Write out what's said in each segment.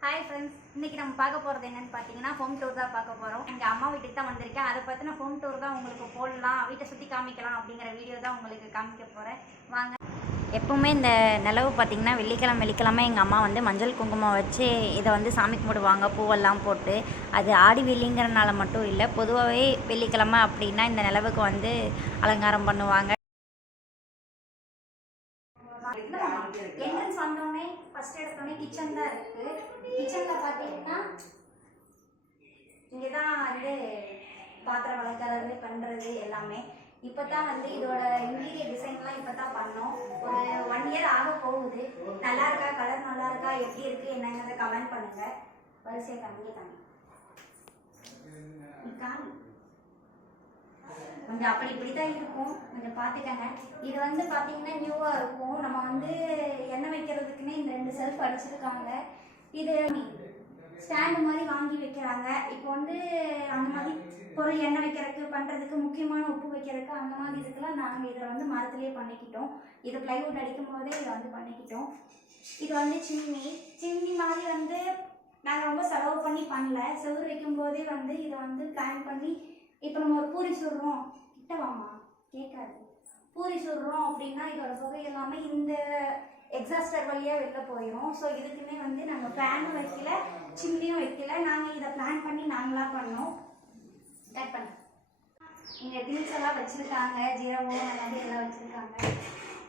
Hi friends இன்னைக்கு நம்ம பார்க்க போகிறது என்னன்னு பார்த்தீங்கன்னா ஹோம் டூர் தான் பார்க்க போகிறோம் எங்கள் அம்மா வீட்டுக்கு தான் வந்திருக்கேன். அதை பற்றின ஹோம் டூர் தான் உங்களுக்கு போடலாம். வீட்டை சுற்றி காமிக்கலாம் அப்படிங்கிற வீடியோ தான் உங்களுக்கு காமிக்க போகிறேன் வாங்க. எப்பவுமே இந்த நிலவு பார்த்தீங்கன்னா வெள்ளிக்கிழமை வெள்ளிக்கிழமை எங்கள் அம்மா வந்து மஞ்சள் குங்குமம் வச்சு இதை வந்து சாமி கும்பிடுவாங்க. பூவெல்லாம் போட்டு. அது ஆடி வெள்ளிங்கிறனால மட்டும் இல்லை பொதுவாகவே வெள்ளிக்கிழமை அப்படின்னா இந்த நிலவுக்கு வந்து அலங்காரம் பண்ணுவாங்க. என்ட்ரன்ஸ் வந்தோடனே ஃபர்ஸ்ட் எடுத்தோடனே கிச்சன் தான் இருக்கு. கிச்சன்ல பாத்தீங்கன்னா இங்கே தான் வந்து பாத்திரம் வளர்க்கறது பண்ணுறது எல்லாமே. இப்போ தான் வந்து இதோட இன்டீரியர் டிசைன்லாம் இப்போ தான் பண்ணோம். ஒரு ஒன் இயர் ஆக போகுது. நல்லா இருக்கா? கலர் நல்லா இருக்கா? எப்படி இருக்கு? என்னங்கிறத கமெண்ட் பண்ணுங்க. வரிசையை கம்மி காமி கொஞ்சம் அப்படி இப்படி தான் இருக்கும். கொஞ்சம் பார்த்துக்கங்க இது வந்து பார்த்தீங்கன்னா நியூவாக இருக்கும். நம்ம வந்து எண்ணெய் வைக்கிறதுக்குன்னே இந்த ரெண்டு செல்ஃப் அடிச்சிருக்காங்க. இது ஸ்டாண்டு மாதிரி வாங்கி வைக்கிறாங்க. இப்போ வந்து அந்த மாதிரி பொருள் எண்ணெய் வைக்கிறதுக்கு பண்ணுறதுக்கு முக்கியமான உப்பு வைக்கிறதுக்கு அந்த மாதிரி இதுக்கெல்லாம் நாங்கள் இதை வந்து மரத்துலேயே பண்ணிக்கிட்டோம். இது ப்ளைவுட் அடிக்கும் போதே இதை வந்து பண்ணிக்கிட்டோம். இது வந்து சிம்னி சிம்னி மாதிரி வந்து நாங்கள் ரொம்ப செலவு பண்ணி பண்ணல. செவ்வறு வைக்கும் போதே வந்து இதை வந்து பிளான் பண்ணி இப்போ நம்ம ஒரு பூரி சுடுறோம். கிட்ட வாமா கேட்காது. பூரி சுடுறோம் அப்படின்னா இதோட புகை எல்லாமே இந்த எக்ஸாஸ்டர் வழியாக வெளில போயிடும் ஸோ இதுக்குமே வந்து நாங்கள் ஃபேனும் வைக்கல சிம்னியும் வைக்கல. நாங்கள் இதை பிளான் பண்ணி நாங்களாக பண்ணோம். கட் பண்ண. இங்கே திங்ஸ் எல்லாம் வச்சுருக்காங்க ஜீரகம் எல்லாமே எல்லாம் வச்சுருக்காங்க.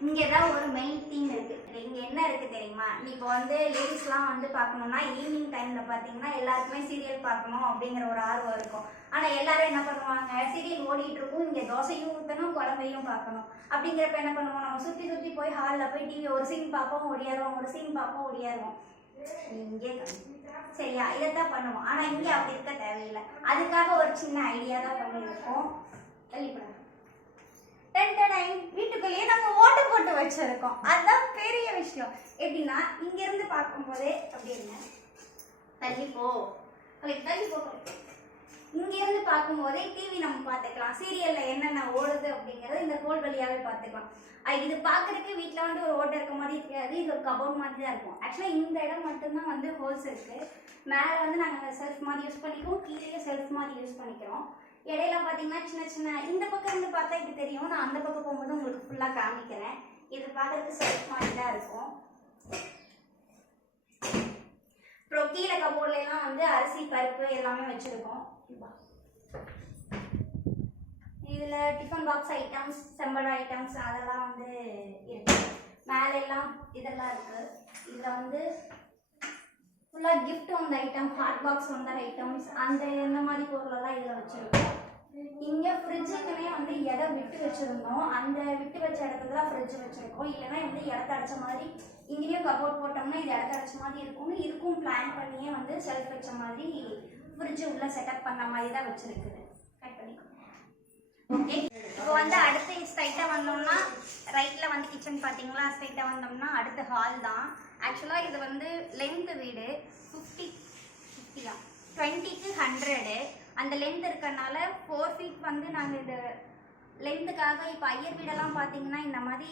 இங்கே தான் ஒரு மெயின் திங் இருக்குது இங்கே என்ன இருக்குது தெரியுமா? இப்போ வந்து லேடிஸ்லாம் வந்து பார்க்கணுன்னா ஈவினிங் டைமில் பார்த்தீங்கன்னா எல்லாருக்குமே சீரியல் பார்க்கணும் அப்படிங்கிற ஒரு ஆர்வம் இருக்கும். ஆனால் எல்லாரும் என்ன பண்ணுவாங்க? சீரியல் ஓடிட்டு இருக்கும். இங்கே தோசையும் ஊற்றணும் குழம்பையும் பார்க்கணும். அப்படிங்கிறப்ப என்ன பண்ணுவோம்? நம்ம சுற்றி சுற்றி போய் ஹாலில் போய் டிவி ஒரு சீன் பார்ப்போம் ஓடியாருவோம். ஒரு சீன் பார்ப்போம் ஓடியாருவோம். இங்கே சரியா? இதை தான் பண்ணுவோம். ஆனால் இங்கே அப்படி இருக்க தேவையில்லை. அதுக்காக ஒரு சின்ன ஐடியா தான் பண்ணியிருக்கோம் தள்ளிப்படாங்க டென்டடைன் வீட்டுக்குள்ளேயே நாங்கள் ஓட்டு போட்டு வச்சிருக்கோம். அதுதான் பெரிய விஷயம். எப்படின்னா இங்க இருந்து பார்க்கும்போதே அப்படின்னு தள்ளி போ. தள்ளி போ. இங்க இருந்து பார்க்கும்போதே டிவி நம்ம பார்த்துக்கலாம். சீரியல்ல என்னென்ன ஓடுது அப்படிங்கறது இந்த கோல் வழியாவே பார்த்துக்கலாம். இது பார்க்கறதுக்கு வீட்டில் வந்து ஒரு ஓட்டை இருக்க மாதிரி தெரியாது. இது ஒரு கபோர்ட் மாதிரி தான் இருக்கும். ஆக்சுவலாக இந்த இடம் மட்டும்தான் வந்து ஹோல்ஸ் இருக்கு. மேலே வந்து நாங்கள் செல்ஃப் மாதிரி யூஸ் பண்ணிக்குவோம். கீழே செல்ஃப் மாதிரி யூஸ் பண்ணிக்கிறோம். இடையில பார்த்தீங்கன்னா சின்ன சின்ன இந்த பக்கம் இருந்து பார்த்தா இது தெரியும். நான் அந்த பக்கம் போகும்போது உங்களுக்கு ஃபுல்லாக காமிக்கிறேன். இது பார்க்குறதுக்கு செல்ஃப் மாதிரி இருக்கும். அப்புறம் கீழே கபோர்ட்ல எல்லாம் வந்து அரிசி பருப்பு எல்லாமே வச்சிருக்கோம். இதில் இதுல டிஃபன் பாக்ஸ் ஐட்டம்ஸ் செம்பட ஐட்டம்ஸ் அதெல்லாம் வந்து இருக்கு. மேல எல்லாம் இதெல்லாம் இருக்கு. இதுல வந்து ஃபுல்லாக கிஃப்ட் வந்த ஐட்டம் ஹாட் பாக்ஸ் வந்த ஐட்டம்ஸ் அந்த இந்த மாதிரி பொருளெல்லாம் இதில் வச்சுருக்கோம் இங்கே ஃப்ரிட்ஜுக்குனே வந்து இடம் விட்டு வச்சுருந்தோம் அந்த விட்டு வச்ச இடத்துல தான் ஃப்ரிட்ஜ் வச்சுருக்கோம். இல்லைன்னா வந்து இடத்த அடைச்ச மாதிரி இங்கேயும் கபோர்ட் போட்டோம்னா இது இடத்த அடைச்ச மாதிரி இருக்கும் இதுக்கும் பிளான் பண்ணியே வந்து செல்ஃப் வச்ச மாதிரி ஃப்ரிட்ஜ் உள்ள செட்டப் பண்ண மாதிரி தான் வச்சுருக்குது. கட் ஓகே இப்போ வந்து அடுத்து ஸ்ட்ரைட்டாக வந்தோம்னா ரைட்டில் வந்து கிச்சன் பார்த்தீங்களா? ஸ்ட்ரைட்டாக வந்தோம்னா அடுத்து ஹால் தான். ஆக்சுவலாக இது வந்து லென்த்து வீடு. ஃபிஃப்டி ஃபிஃப்டியா டுவெண்ட்டிக்கு ஹண்ட்ரடு அந்த லென்த் இருக்கறனால ஃபோர் ஃபீட் வந்து நாங்கள் இது லென்த்துக்காக இப்போ ஐயர் வீடெல்லாம் பார்த்தீங்கன்னா இந்த மாதிரி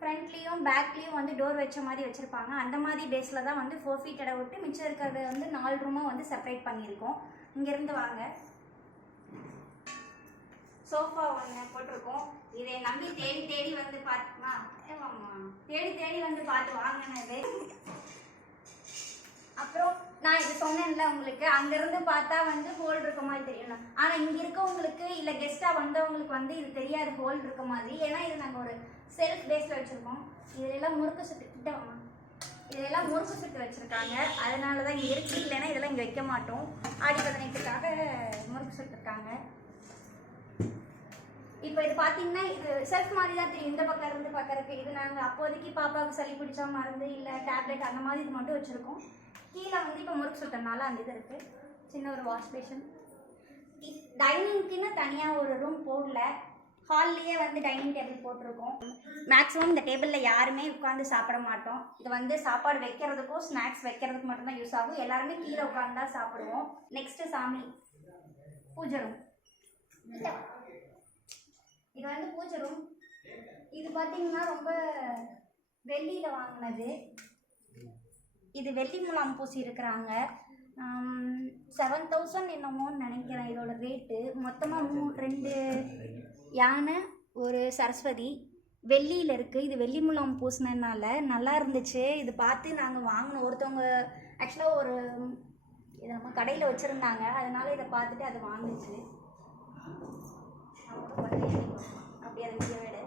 ஃப்ரண்ட்லேயும் பேக்லேயும் வந்து டோர் வச்ச மாதிரி வச்சுருப்பாங்க. அந்த மாதிரி பேஸில் தான் வந்து ஃபோர் ஃபீட் இடம் விட்டு மிச்சம் இருக்கிறது வந்து நாலு ரூமாக வந்து செப்பரேட் பண்ணியிருக்கோம். இங்கேருந்து வாங்க. சோஃபா ஒன்று போட்டிருக்கோம். இதை நம்பி தேடி தேடி வந்து பார்த்துமா தேடி தேடி வந்து பார்த்து வாங்கினது. அப்புறம் நான் இது சொன்னேன்ல உங்களுக்கு அங்கேருந்து பார்த்தா வந்து ஹோல் இருக்க மாதிரி தெரியும். ஆனால் இங்கே இருக்கவங்களுக்கு இல்லை கெஸ்ட்டாக வந்தவங்களுக்கு வந்து இது தெரியாது ஹோல் இருக்க மாதிரி. ஏன்னா இது நாங்கள் ஒரு செல்ஃப் பேஸில் வச்சுருக்கோம். இதுலெல்லாம் முறுக்கு சுட்டு கிட்ட வாங்க இதெல்லாம் முறுக்கு சுட்டு வச்சுருக்காங்க. அதனால தான் இங்கே இருக்கு. இல்லைன்னா இதெல்லாம் இங்கே வைக்க மாட்டோம். ஆடி பதினெட்டுக்காக முறுக்கு சுட்டுருக்காங்க. இப்போ இது பார்த்தீங்கன்னா இது செல்ஃப் மாதிரி தான் தெரியும். இந்த பக்கம் இருந்து பார்க்கறதுக்கு இது நாங்கள் அப்போதைக்கு பாப்பாவுக்கு சளி பிடிச்சா மருந்து இல்லை டேப்லெட் அந்த மாதிரி இது மட்டும் வச்சுருக்கோம். கீழே வந்து இப்போ முறுக்கு சுட்டனால அந்த இது இருக்குது சின்ன ஒரு வாஷ் பேஷன் டைனிங்க்குன்னு தனியாக ஒரு ரூம் போடல. ஹால்லேயே வந்து டைனிங் டேபிள் போட்டிருக்கோம். மேக்ஸிமம் இந்த டேபிளில் யாருமே உட்காந்து சாப்பிட மாட்டோம். இது வந்து சாப்பாடு வைக்கிறதுக்கும் ஸ்நாக்ஸ் வைக்கிறதுக்கு மட்டும்தான் யூஸ் ஆகும். எல்லாருமே கீழே உட்காந்து தான் சாப்பிடுவோம். நெக்ஸ்ட்டு சாமி. பூஜை ரூம் இது வந்து பூஜை ரூம் இது பார்த்தீங்கன்னா ரொம்ப வெள்ளியில் வாங்கினது. இது வெள்ளி முலாம் பூசி இருக்கிறாங்க செவன் தௌசண்ட் என்னமோன்னு நினைக்கிறேன் இதோட ரேட்டு மொத்தமாக மூ ரெண்டு யானை ஒரு சரஸ்வதி. வெள்ளியில் இருக்குது இது வெள்ளி முலாம் பூசினதுனால நல்லா இருந்துச்சு. இது பார்த்து நாங்கள் வாங்கினோம். ஒருத்தவங்க ஆக்சுவலாக ஒரு இது நம்ம கடையில் வச்சுருந்தாங்க. அதனால இதை பார்த்துட்டு அது வாங்குச்சு. அப்படியே அதை விட எடு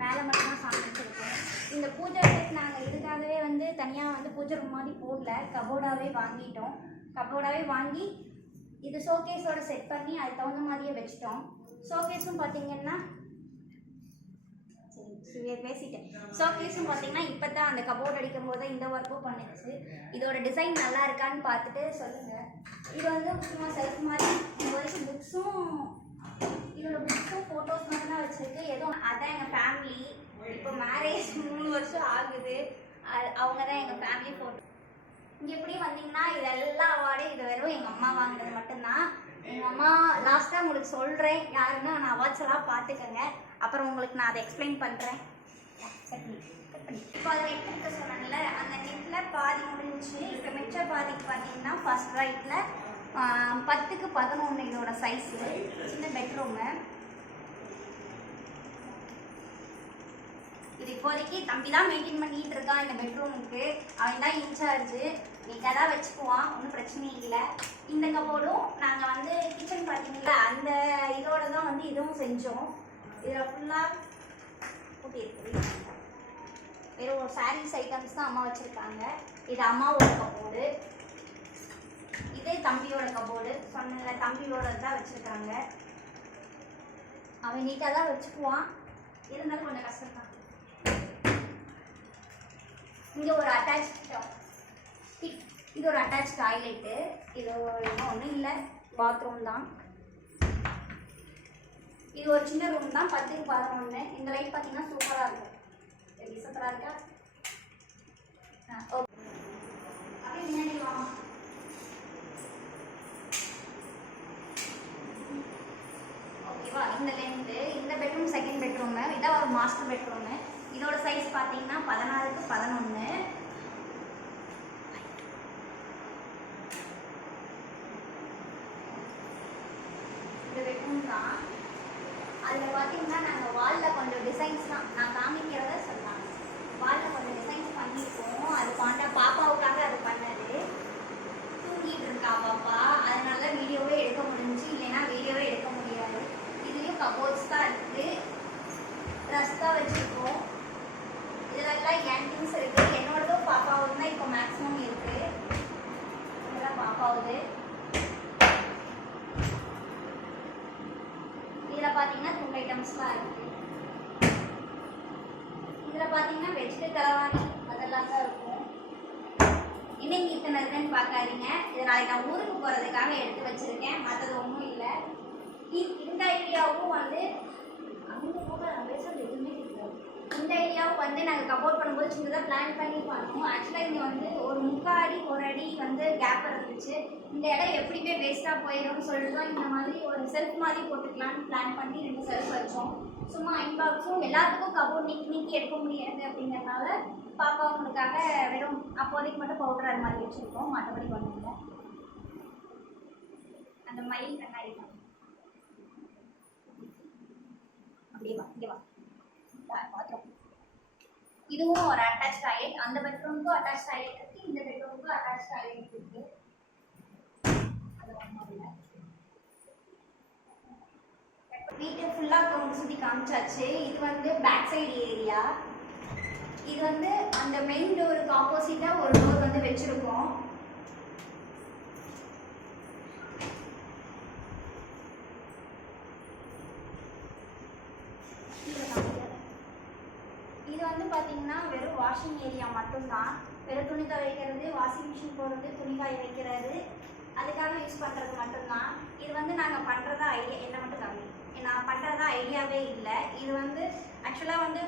மேலே மட்டும்தான் சாமி வச்சுருக்கோம் இந்த பூஜை ரூம் நாங்கள் வந்து தனியாக வந்து பூஜை ரூம் மாதிரி போடல. கபோர்டாகவே வாங்கிட்டோம். கபோர்டாகவே வாங்கி இது ஷோகேஸோட செட் பண்ணி அதுக்கு தகுந்த மாதிரியே வச்சிட்டோம். ஷோகேஸும் பார்த்தீங்கன்னா சரி, பேசிட்டேன். ஷோகேஸும் பார்த்தீங்கன்னா இப்போ தான் அந்த கபோர்ட் அடிக்கும் போது இந்த ஒர்க்கும் பண்ணுச்சு. இதோட டிசைன் நல்லா இருக்கான்னு பார்த்துட்டு சொல்லுங்கள் இது வந்து முக்கியமாக செல்ஃப் மாதிரி இந்த புக்ஸும் இதோட புக்ஸும் ஃபோட்டோஸ் மட்டும் தான் வச்சுருக்கு. எதுவும் அதான் எங்கள் ஃபேமிலி இப்போ மேரேஜ் மூணு வருஷம் ஆகுது. அவங்க தான் எங்கள் ஃபேமிலி ஃபோட்டோ இங்கே எப்படி வந்தீங்கன்னா இது எல்லா அவார்டும் இது வெறும் எங்கள் அம்மா வாங்கினது மட்டும்தான். எங்கள் அம்மா லாஸ்ட்டாக உங்களுக்கு சொல்கிறேன் யாருன்னு நான் அவார்ட்ஸ் எல்லாம் அப்புறம் உங்களுக்கு நான் அதை எக்ஸ்பிளைன் பண்ணுறேன் இப்போ அதை நெட் இருக்க சொன்னேன்ல அந்த நெட்டில் பாதி முடிஞ்சுச்சு இப்போ மிச்ச பாதிக்கு பார்த்தீங்கன்னா ஃபர்ஸ்ட் ரைட்டில் பத்துக்கு பதினொன்று இதோட சைஸு சின்ன பெட்ரூமு இது இப்போதைக்கு தம்பி தான் மெயின்டைன் பண்ணிட்டு இருக்கான் இந்த பெட்ரூமுக்கு அவன் தான் இன்சார்ஜ் நீட்டாக தான் வச்சுக்குவான் ஒன்றும் பிரச்சனை இல்லை. இந்த கபோர்டும் நாங்கள் வந்து கிச்சன் பார்த்தீங்களா அந்த இதோட தான் வந்து இதுவும் செஞ்சோம். இதில் ஃபுல்லாக கூட்டி இருக்குது வெறும் ஒரு சாரீஸ் ஐட்டம்ஸ் தான் அம்மா வச்சுருக்காங்க. இது அம்மாவோட கபோர்டு இதே தம்பியோட கபோர்டு சொன்ன தம்பியோட தான் வச்சுருக்காங்க. அவன் நீட்டாக தான் வச்சுக்குவான் இருந்தாலும் கொஞ்சம் கஷ்டம் தான் இங்கே ஒரு அட்டாச் இது ஒரு அட்டாச் டாய்லெட்டு இது இன்னும் ஒன்றும் இல்லை. பாத்ரூம் தான். இது ஒரு சின்ன ரூம் தான். பத்துக்கு பதினொன்று இந்த லைட் பார்த்தீங்கன்னா சூப்பராக இருக்கும். எப்படி சூப்பராக இருக்கா? ஆ ஓகே அப்படியே முன்னாடி ஓகேவா இந்த லென்த்து இந்த பெட்ரூம் செகண்ட் பெட்ரூமு இதான் ஒரு மாஸ்டர் பெட்ரூமு இதோட சைஸ் பார்த்தீங்கன்னா பதினாறுக்கு பதினொன்று இந்த பெட்ரூம் தான் அதில் பார்த்தீங்கன்னா நாங்கள் வாலில் கொஞ்சம் டிசைன்ஸ் தான் நான் காமிக்கிறத சொல்லலாம் வாலில் கொஞ்சம் டிசைன்ஸ் பண்ணியிருக்கோம் அது பாண்டா பாப்பாவுக்காக அது பண்ணது தூங்கிட்டு இருக்கா பாப்பா அதனால தான் வீடியோவே எடுக்க முடிஞ்சுச்சு இல்லைன்னா வீடியோவே எடுக்க முடியாது இதுலேயும் கபோர்ட்ஸ் தான் இருக்குது ட்ரெஸ் தான் வச்சுருக்கோம் இதெல்லாம் என் திங்ஸ் இருக்குது என்னோடதும் பாப்பாவுக்கு தான் இப்போ மேக்ஸிமம் இருக்குது இதெல்லாம் பாப்பாவுது இதில் பார்த்தீங்கன்னா துண்டு ஐட்டம்ஸ்லாம் இருக்குது இதில் பார்த்தீங்கன்னா வெஜ்டு தலைவாணி அதெல்லாம் தான் இருக்கும். இன்னைக்கு இத்தனை இருக்குன்னு பார்க்காதீங்க. இது நாளைக்கு நான் ஊருக்கு போகிறதுக்காக எடுத்து வச்சுருக்கேன். மற்றது ஒன்றும் இல்லை. இந்த ஐடியாவும் வந்து அங்கே போக நான் பேசுறது எதுவுமே இருக்காது இந்த ஐடியாவும் வந்து நாங்கள் கப்போர்ட் பண்ணும்போது சின்னதாக பிளான் பண்ணி பண்ணோம். ஆக்சுவலாக இங்கே வந்து ஒரு முக்கால் அடி ஒரு அடி வந்து கேப் இருந்துச்சு. இந்த இடம் எப்படியுமே வேஸ்ட்டாக போயிடும்னு சொல்லிட்டு தான் இந்த மாதிரி ஒரு செல்ஃப் மாதிரி போட்டுக்கலாம்னு பிளான் பண்ணி ரெண்டு செல்ஃப் வச்சோம் சும்மா அன்பாக்ஸும் எல்லாத்துக்கும் கபோர்ட் நீக்கி நீக்கி எடுக்க முடியாது அப்படிங்கறதுனால பாப்பாவங்களுக்காக வெறும் அப்போதைக்கு மட்டும் பவுடர் அது மாதிரி வச்சுருக்கோம். மற்றபடி ஒன்றும் இல்லை. அந்த மயில் கண்ணாடி தான். அப்படியே வா இங்கே வா. பா- இதுவும் ஒரு அட்டாச் டாய்லெட் அந்த பெட்ரூமுக்கும் அட்டாச் டாய்லெட் இருக்கு இந்த பெட்ரூமுக்கும் அட்டாச் டாய்லெட் இருக்கு. அது ஒன்றும் இல்லை. வீட்டை ஃபுல்லாக கவுண்ட் சுற்றி காமிச்சாச்சு. இது வந்து பேக் சைடு ஏரியா இது வந்து அந்த மெயின் டோருக்கு ஆப்போசிட்டாக ஒரு டோர் வந்து வச்சுருக்கோம். இது வந்து பார்த்தீங்கன்னா வெறும் வாஷிங் ஏரியா மட்டும்தான். வெறும் துணி துவைக்கிறது வாஷிங் மிஷின் போடுறது துணி காய வைக்கிறது. அதுக்காக யூஸ் பண்ணுறது மட்டும்தான். இது வந்து நாங்கள் பண்ணுறதா ஐடியா என்ன மட்டும் கம்மி. நான் பண்ணுறதா ஐடியாவே இல்லை. இது வந்து ஆக்சுவலாக வந்து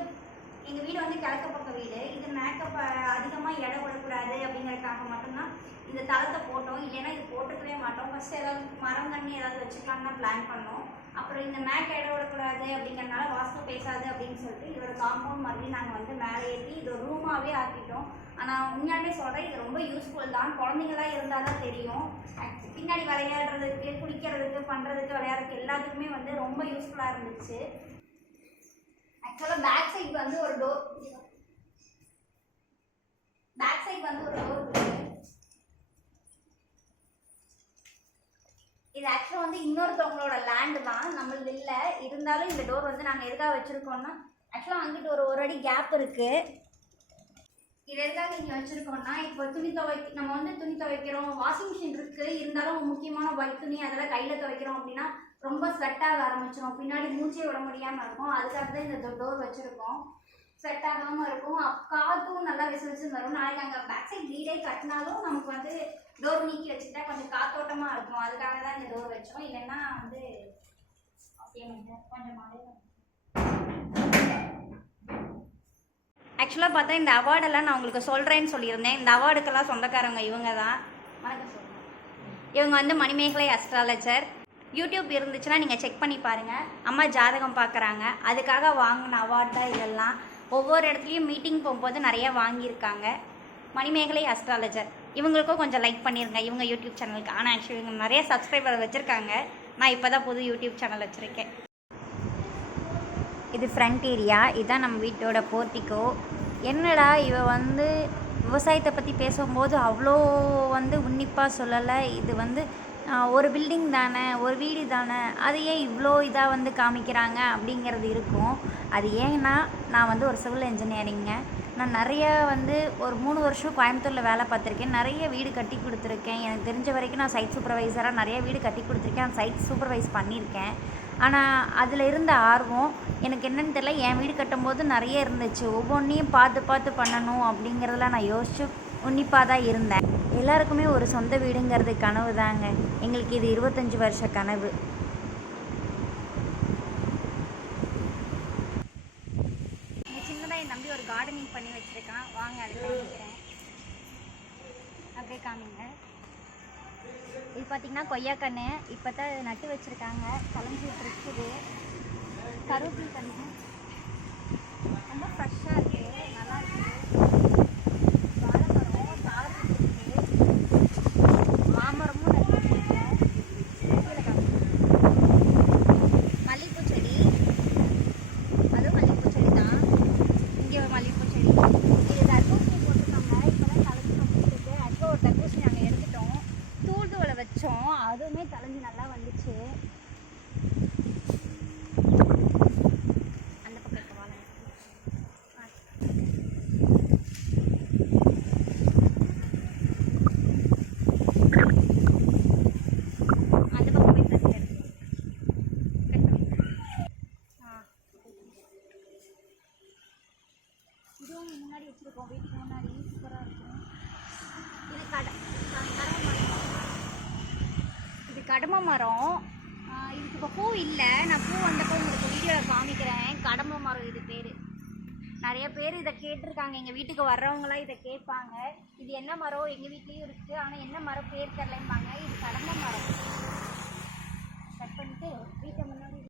எங்கள் வீடு வந்து கிழக்கு பக்கம் வீடு. இது மேக்கப் அதிகமாக இடம் விடக்கூடாது அப்படிங்கிறதுக்காக மட்டும்தான் இந்த தளத்தை போட்டோம். இல்லைன்னா இது போட்டுக்கவே மாட்டோம். ஃபஸ்ட்டு ஏதாவது மரம் தண்ணி ஏதாவது வச்சுக்கலாம்னு தான் பிளான் பண்ணோம். அப்புறம் இந்த மேக் இடம் விடக்கூடாது அப்படிங்கறனால வாஸ்து பேசாது அப்படின்னு சொல்லிட்டு இதோட காம்பவுண்ட் மாதிரி நாங்கள் வந்து மேலே ஏற்றி இது ரூமாகவே ஆக்கிட்டோம். ஆனால் உண்மையாலுமே சொல்கிறேன் இது ரொம்ப யூஸ்ஃபுல் தான். குழந்தைங்களாம் இருந்தால் தான் தெரியும். பின்னாடி விளையாடுறதுக்கு குளிக்கிறதுக்கு பண்ணுறதுக்கு விளையாடுறதுக்கு எல்லாத்துக்குமே வந்து ரொம்ப யூஸ்ஃபுல்லாக இருந்துச்சு. ஆக்சுவலாக பேக் சைட் வந்து ஒரு டோர் பேக் சைட் வந்து ஒரு டோர் இது ஆக்சுவலாக வந்து இன்னொருத்தவங்களோட லேண்டு தான். நம்மளது இல்லை. இருந்தாலும் இந்த டோர் வந்து நாங்கள் எதுக்காக வச்சுருக்கோம்னா ஆக்சுவலாக அங்கிட்டு ஒரு ஒரு அடி கேப் இருக்குது எதுக்காக இங்கே வச்சுருக்கோம்னா இப்போ துணி துவை நம்ம வந்து துணி துவைக்கிறோம் வாஷிங் மிஷின் இருக்குது இருந்தாலும் முக்கியமான ஒயிட் துணி அதெல்லாம் கையில் துவைக்கிறோம் அப்படின்னா ரொம்ப ஸ்வெட் ஆக ஆரம்பிச்சிடும் பின்னாடி மூச்சே விட முடியாமல் இருக்கும். அதுக்காக தான் இந்த டோர் வச்சுருக்கோம். ஸ்வெட் ஆகாமல் இருக்கும். அப் காற்றும் நல்லா விசு விசுன்னு வரும். நாளைக்கு அங்கே பேக் சைட் வீடே கட்டினாலும் நமக்கு வந்து டோர் நீக்கி வச்சுட்டா கொஞ்சம் காத்தோட்டமாக இருக்கும். அதுக்காக தான் இந்த டோர் வச்சோம். இல்லைன்னா வந்து கொஞ்சம் மழை ஆக்சுவலாக பார்த்தா இந்த அவார்டெல்லாம் நான் உங்களுக்கு சொல்கிறேன்னு சொல்லியிருந்தேன். இந்த அவார்டுக்கெல்லாம் சொந்தக்காரங்க இவங்க தான். வணக்கம் சொல்லுங்கள் இவங்க வந்து மணிமேகலை அஸ்ட்ராலஜர் யூடியூப் இருந்துச்சுன்னா நீங்கள் செக் பண்ணி பாருங்கள் அம்மா ஜாதகம் பார்க்குறாங்க அதுக்காக வாங்கின அவார்ட் தான் இதெல்லாம். ஒவ்வொரு இடத்துலையும் மீட்டிங் போகும்போது நிறைய வாங்கியிருக்காங்க. மணிமேகலை அஸ்ட்ராலஜர் இவங்களுக்கும் கொஞ்சம் லைக் பண்ணிடுங்க இவங்க யூடியூப் சேனலுக்கு ஆனால் ஆக்சுவலி இவங்க நிறைய சப்ஸ்கிரைபர் வச்சுருக்காங்க. நான் இப்போ தான் புது யூடியூப் சேனல் வச்சுருக்கேன். இது ஃப்ரண்ட் ஏரியா இதுதான் நம்ம வீட்டோட போர்ட்டிக்கோ என்னடா இவ வந்து விவசாயத்தை பற்றி பேசும்போது அவ்வளோ வந்து உன்னிப்பாக சொல்லலை. இது வந்து ஒரு பில்டிங் தானே ஒரு வீடு தானே அது ஏன் இவ்வளோ இதாக வந்து காமிக்கிறாங்க அப்படிங்கிறது இருக்கும். அது ஏன்னா நான் வந்து ஒரு சிவில் இன்ஜினியரிங்க நான் நிறைய வந்து ஒரு மூணு வருஷம் கோயம்புத்தூரில் வேலை பார்த்துருக்கேன். நிறைய வீடு கட்டி கொடுத்துருக்கேன். எனக்கு தெரிஞ்ச வரைக்கும் நான் சைட் சூப்பர்வைசராக நிறைய வீடு கட்டி கொடுத்துருக்கேன். சைட் சூப்பர்வைஸ் பண்ணியிருக்கேன். ஆனால் அதில் இருந்த ஆர்வம் எனக்கு என்னென்னு தெரியல. என் வீடு கட்டும்போது நிறைய இருந்துச்சு. ஒவ்வொன்றையும் பார்த்து பார்த்து பண்ணணும் அப்படிங்கிறதெல்லாம் நான் யோசிச்சு உன்னிப்பாக தான் இருந்தேன். எல்லாருக்குமே ஒரு சொந்த வீடுங்கிறது கனவு தாங்க. எங்களுக்கு இது இருபத்தஞ்சி வருஷ கனவு. சின்னதாக என் தம்பி ஒரு கார்டனிங் பண்ணி வச்சுருக்கான். வாங்க அது காமிக்கிறேன் அப்படியே காமிங்க. இது பார்த்தீங்கன்னா கொய்யாக்கன்று இப்போ தான் நட்டு வச்சுருக்காங்க. கலஞ்சிட்டு இருக்குது. கருவேப்பிலை கன்று ரொம்ப ஃப்ரெஷ்ஷாக இருக்குது நல்லா இருக்குது வாழைமரம் தாளத்துக்கு இருக்குது மாமரமும் நட்டு வச்சுருக்கேன் கீழே காமிங்க. மல்லிகைப்பூ செடி அதுவும் மல்லிகைப்பூ செடி தான் இங்கே ஒரு மல்லிகைப்பூ செடி இது தர்பூசணி போட்டிருக்காங்க இப்போ தான் தலைச்சு வந்துருக்கு ஆக்சுவலாக ஒரு தர்பூசணி நாங்கள் எடுத்துட்டோம் தூள்தூளை வச்சோம் அதுவுமே தலைஞ்சு நல்லா வந்துச்சு அந்த பக்கம் இருக்க வாழை ஆ. அந்த பக்கம் போய் கட் பண்ணு. கட் பண்ணு. ஆ இதுவும் முன்னாடி வச்சுருக்கோம் வீட்டுக்கு முன்னாடி சூப்பராக இருக்கும் இது கட க- கடம்ப மரம் கடம மரம் இதுக்கு இப்போ பூ இல்லை. நான் பூ வந்தப்போ உங்களுக்கு வீடியோவில் காமிக்கிறேன். கடம்ப மரம் இது பேர். நிறைய பேர் இதை கேட்டிருக்காங்க. எங்கள் வீட்டுக்கு வர்றவங்களாம் இதை கேட்பாங்க. இது என்ன மரம்? எங்கள் வீட்லேயும் இருக்குது ஆனால் என்ன மரம் பேர் தெரிலம்பாங்க இது கடம்ப மரம். கட் பண்ணிட்டு வீட்டை முன்னாடி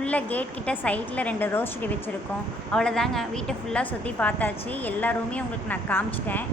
உள்ள கேட் கிட்ட சைட்டில் ரெண்டு ரோஸ் செடி வச்சுருக்கோம். அவ்வளோதாங்க வீட்டை ஃபுல்லாக சுற்றி பார்த்தாச்சு. எல்லா ரூமையும் உங்களுக்கு நான் காமிச்சிட்டேன்.